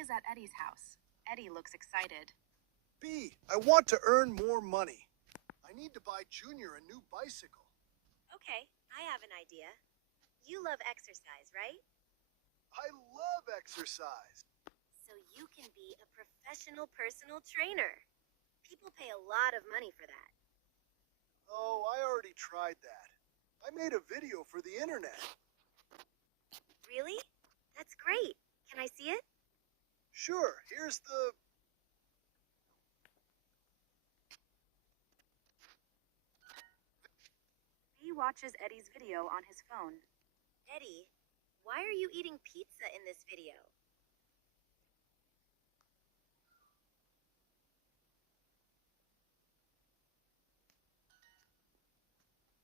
is at Eddie's house. Eddie looks excited. B, I want to earn more money. I need to buy Junior a new bicycle. Okay, I have an idea. You love exercise, right? I love exercise. So you can be a professional personal trainer. People pay a lot of money for that. Oh, I already tried that. I made a video for the internet. Really? That's great. Can I see it? Sure, here's the... He watches Eddie's video on his phone. Eddie, why are you eating pizza in this video?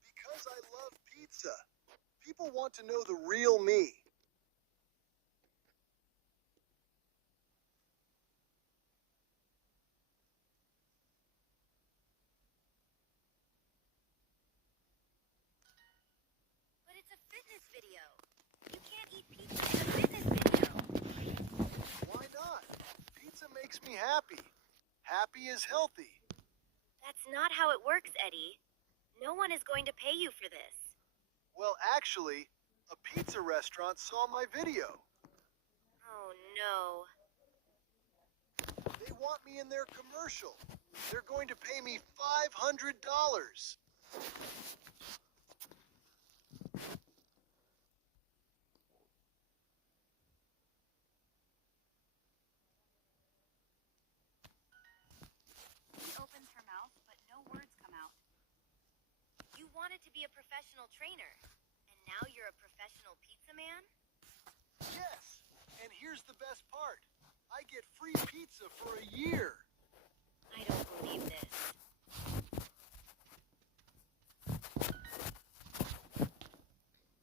Because I love pizza. People want to know the real me. But it's a fitness video. You can't eat pizza in a fitness video. Why not? Pizza makes me happy. Happy is healthy. That's not how it works, Eddie. No one is going to pay you for this. Well, actually, a pizza restaurant saw my video. Oh, no. They want me in their commercial. They're going to pay me $500. She opens her mouth, but no words come out. You wanted to be a professional trainer, and now you're a professional pizza man? Yes, and here's the best part. I get free pizza for a year. I don't believe this.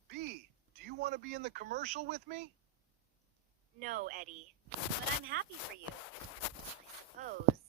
B, do you want to be in the commercial with me? No, Eddie, but I'm happy for you. I suppose.